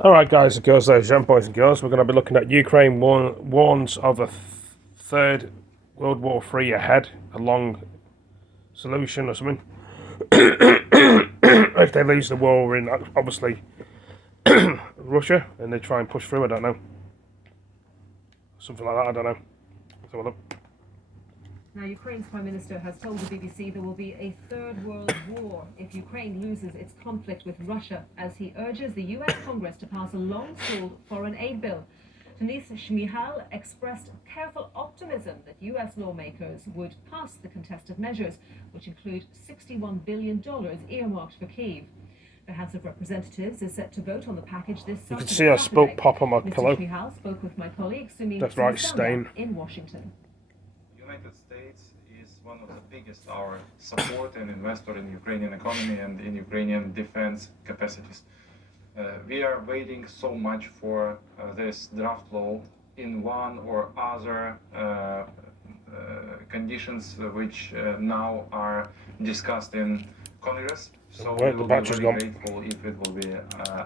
Alright guys and girls, ladies and boys and girls, we're going to be looking at Ukraine warns of a third World War III ahead, a long solution or something. If they lose the war in, obviously, Russia, and they try and push through, I don't know. Something like that, I don't know. Let's have a look. Now, Ukraine's Prime Minister has told the BBC there will be a third world war if Ukraine loses its conflict with Russia, as he urges the US Congress to pass a long-stalled foreign aid bill. Denise Shmihal expressed careful optimism that US lawmakers would pass the contested measures, which include $61 billion earmarked for Kyiv. The House of Representatives is set to vote on the package this Saturday. You can see I spilt pop on my pillow. Shmihal spoke with my colleague Sumi That's right, stain. In Washington. United States is one of the biggest our support and investor in Ukrainian economy and in Ukrainian defense capacities. We are waiting so much for this draft law in one or other conditions which now are discussed in Congress. So we will be very grateful if it will be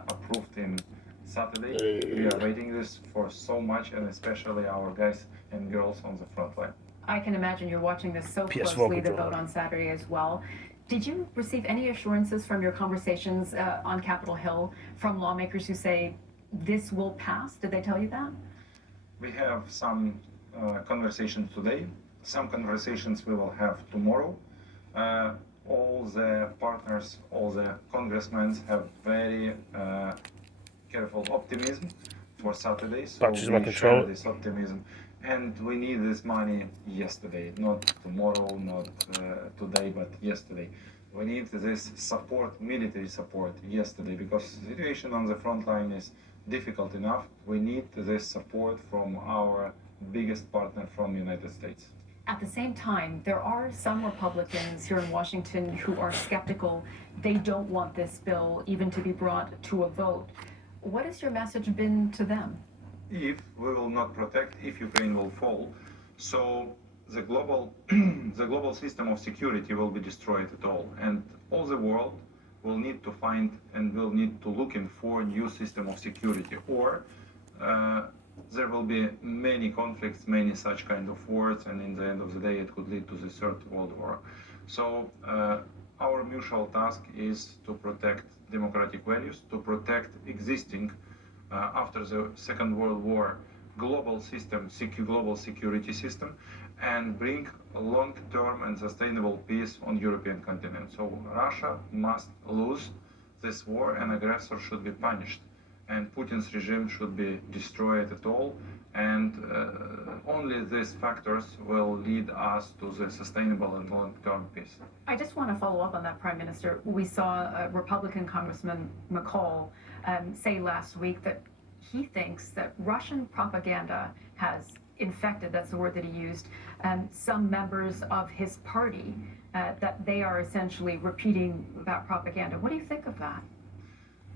approved in Saturday. We are waiting this for so much, and especially our guys and girls on the front line. I can imagine you're watching this so closely, the vote on Saturday as well. Did you receive any assurances from your conversations on Capitol Hill from lawmakers who say this will pass? Did they tell you that? We have some conversations today. Some conversations we will have tomorrow. All the partners, all the congressmen have very careful optimism for Saturday. So we share this optimism. And we need this money yesterday, not tomorrow, not today, but yesterday. We need this support, military support, yesterday, because the situation on the front line is difficult enough. We need this support from our biggest partner from the United States. At the same time, there are some Republicans here in Washington who are skeptical. They don't want this bill even to be brought to a vote. What has your message been to them? If we will not protect, if Ukraine will fall, so the global system of security will be destroyed at all, and all the world will need to find and will need to looking for a new system of security, or there will be many conflicts, many such kind of wars, and in the end of the day it could lead to the third world war. So our mutual task is to protect democratic values, to protect existing after the Second World War global system, global security system, and bring a long-term and sustainable peace on European continent. So Russia must lose this war, and aggressor should be punished, and Putin's regime should be destroyed at all, and only these factors will lead us to the sustainable and long-term peace. I just want to follow up on that, Prime Minister. We saw Republican Congressman McCall say last week that he thinks that Russian propaganda has infected, that's the word that he used, some members of his party, that they are essentially repeating that propaganda. What do you think of that?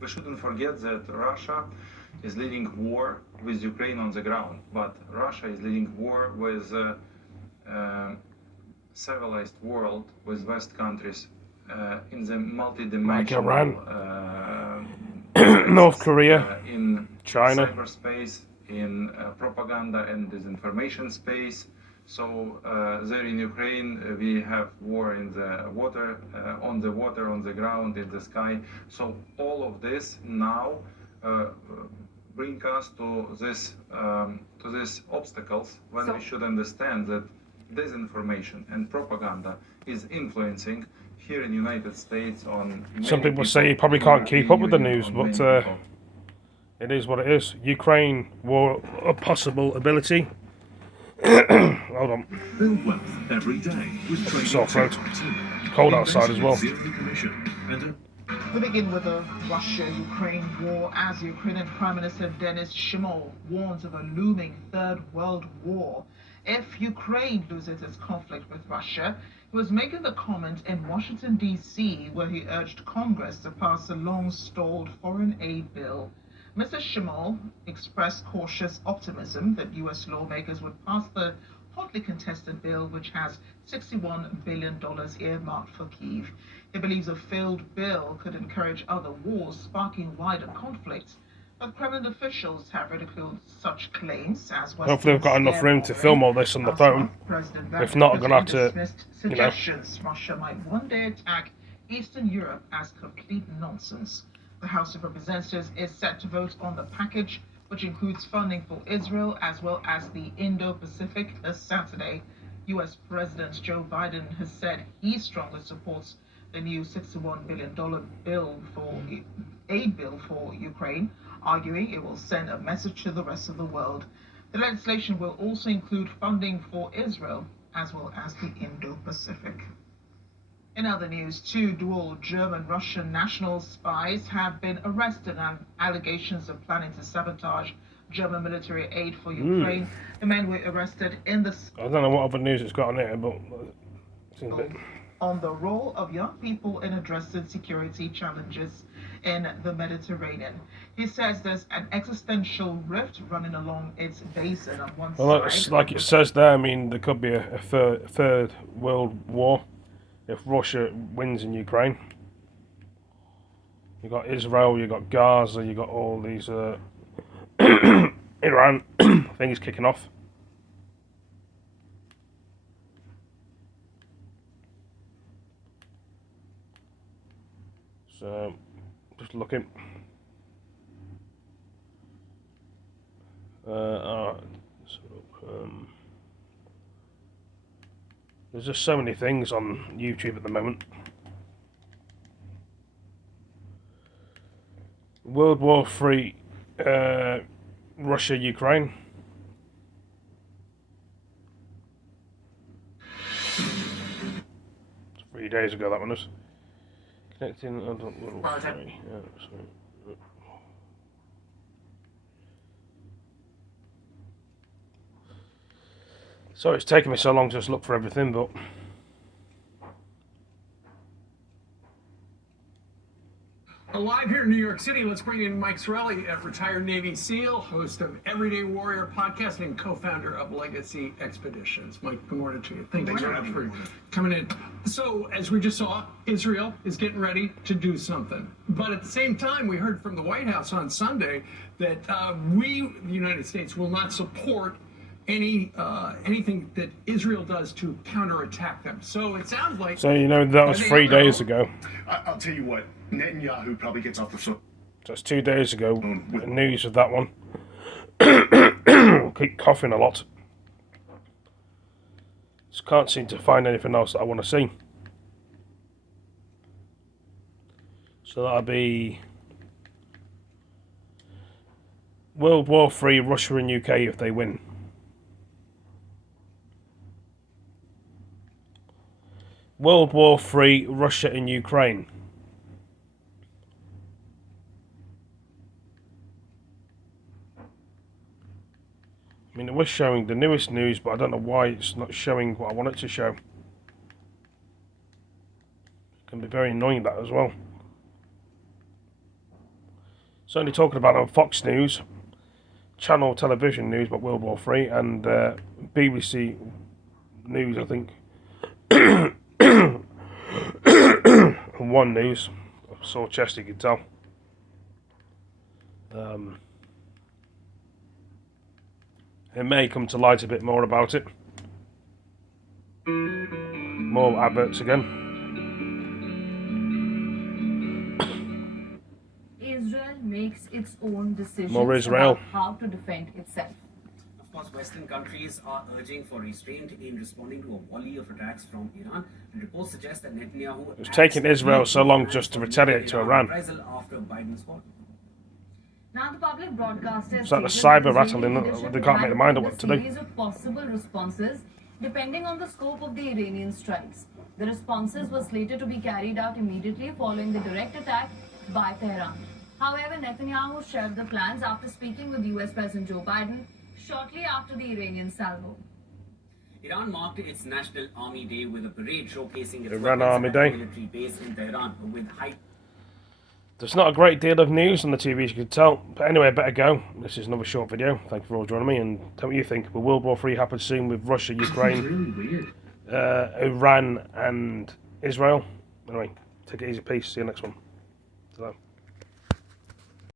We shouldn't forget that Russia is leading war with Ukraine on the ground, but Russia is leading war with civilized world, with West countries in the multi-dimensional North Korea, in China, cyberspace, in propaganda and disinformation space. So there in Ukraine we have war in the water, on the ground, in the sky. So all of this now bring us to these obstacles when we should understand that disinformation and propaganda is influencing here in the United States on some people say you probably can't keep up with the news, but it is what it is. Ukraine war, a possible ability. Hold on. Build wealth every day with trading. Sore throat. Cold outside as well. We begin with the Russia-Ukraine war as Ukrainian Prime Minister Denis Shmyhal warns of a looming third world war if Ukraine loses its conflict with Russia. He was making the comment in Washington, D.C., where he urged Congress to pass a long-stalled foreign aid bill. Mr. Shmyhal expressed cautious optimism that U.S. lawmakers would pass the hotly contested bill, which has $61 billion earmarked for Kyiv. He believes a failed bill could encourage other wars, sparking wider conflicts. But Kremlin officials have ridiculed such claims as Hopefully we've got enough room to film all this on the phone. If not, I'm going to have to, suggestions Russia might one day attack Eastern Europe as complete nonsense. The House of Representatives is set to vote on the package, which includes funding for Israel as well as the Indo-Pacific this Saturday. U.S. President Joe Biden has said he strongly supports the new $61 billion aid bill for Ukraine, arguing it will send a message to the rest of the world. The legislation will also include funding for Israel as well as the Indo-Pacific. In other news, 2 dual German-Russian national spies have been arrested on allegations of planning to sabotage German military aid for Ukraine. The men were arrested in the... I don't know what other news it's got on here, but it seems a bit... on the role of young people in addressing security challenges in the Mediterranean. He says there's an existential rift running along its basin on one side. Like it says there, I mean, there could be a third world war if Russia wins in Ukraine. You got Israel, you got Gaza, you got all these Iran things kicking off. So, just looking. There's just so many things on YouTube at the moment. World War III, Russia, Ukraine. It's 3 days ago that one was. Connecting adult World War III. Yeah, sorry. So it's taken me so long to just look for everything, but live here in New York City, let's bring in Mike Sorelli, a retired Navy SEAL, host of Everyday Warrior podcast, and co-founder of Legacy Expeditions. Mike, good morning to you. Thanks so much for coming in. So, as we just saw, Israel is getting ready to do something. But at the same time, we heard from the White House on Sunday that we, the United States, will not support anything that Israel does to counterattack them. So it sounds like... So, you know, that was 3 days ago. I'll tell you what, Netanyahu probably gets off the phone. So it's 2 days ago, news of that one. Keep coughing a lot. Just can't seem to find anything else that I want to see. So that'll be World War III, Russia and UK if they win. World War III, Russia and Ukraine. I mean, it was showing the newest news, but I don't know why it's not showing what I want it to show. It can be very annoying, that as well. It's only talking about on Fox News, Channel Television News about World War III, and BBC News, I think. And One News. Sore chest, you can tell. It may come to light a bit more about it. More adverts again. Israel makes its own decisions More Israel. about how to defend itself. Of course, Western countries are urging for restraint in responding to a volley of attacks from Iran. And reports suggest that Netanyahu It's taken Israel so long just to retaliate to Iran. After Biden's call. Now the public broadcaster It's like the stated cyber that rattling, Israeli they can't make their mind up what to do. a series of possible responses depending on the scope of the Iranian strikes. The responses were slated to be carried out immediately following the direct attack by Tehran. However, Netanyahu shelved the plans after speaking with US President Joe Biden shortly after the Iranian salvo. Iran marked its National Army Day with a parade showcasing its Iran weapons Army at Day. a military base in Tehran with high... There's not a great deal of news on the TV, as you can tell. But anyway, I better go. This is another short video. Thank you for all joining me, and tell me what you think. Will World War III happen soon with Russia, Ukraine, Really weird. Iran and Israel? Anyway, take it easy, peace. See you next one. Hello.